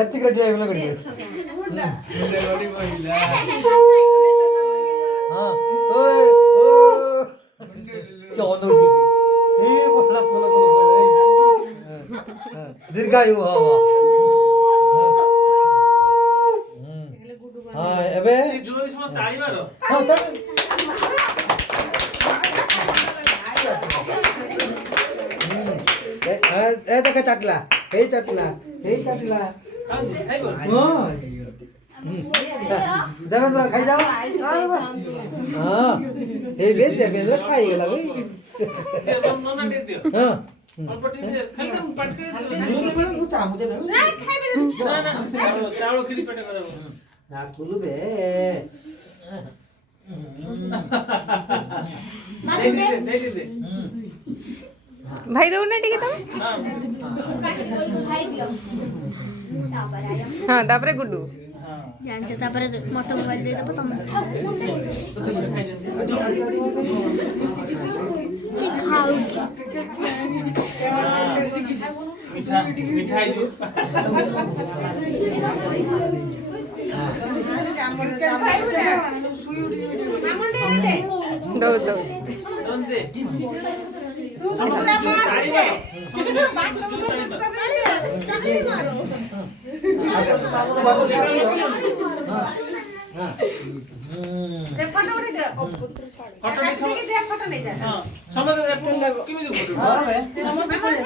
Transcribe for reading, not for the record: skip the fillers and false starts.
ಎತ್ತಿ ಕಟ್ಟಿ ಆಗಿಲ್ಲ ಕಟ್ಟಿ ಹಾಂ ಓಯ್ ಓ ಚೌದು ಏ ಪುಲ್ಲ ಪುಲ್ಲ ಪುಲ್ಲ ಪುಲ್ಲ ದೀರ್ಘಾಯು ಹವಾ ಹಾಂ ଏବେ ଜୋରେ ସମୟ ତାଳି ମାର ହଁ ତ ଏ ଦେଖ ଚାଟିଲା ହେଇ ଚାଟିଲା ହଁ ଦେବେନ୍ଦ୍ର ଖାଇଯାଅ ହଁ ଏଇ ବେ ଦେବେନ୍ଦ୍ର ଖାଇଗଲା ଭାଇ ନନା ଟିକେ ଦିଅ ହଁ ଅଳ୍ପ ଟିକେ ଖାଲି ମୁଁ ପାଟିରେ ମୁଁ ଚାମୁଚେ ନା ନା ଚାଉଳ ଖିରି ପେଟ କରାବ ନା କୁଲୁ ବେ ନେଇ ଦେ ଭାଇ ଦଉନା ଟିକେ ତମେ ହଁ ତାପରେ ଗୁଡୁ ଜାଣିଛ ତାପରେ ମତେ ମୋବାଇଲ ଦେଇଦେବ ତମେ ମିଠା ହେଇଯିବ ଦଉଛି ସମସ୍ତେ କେମିତି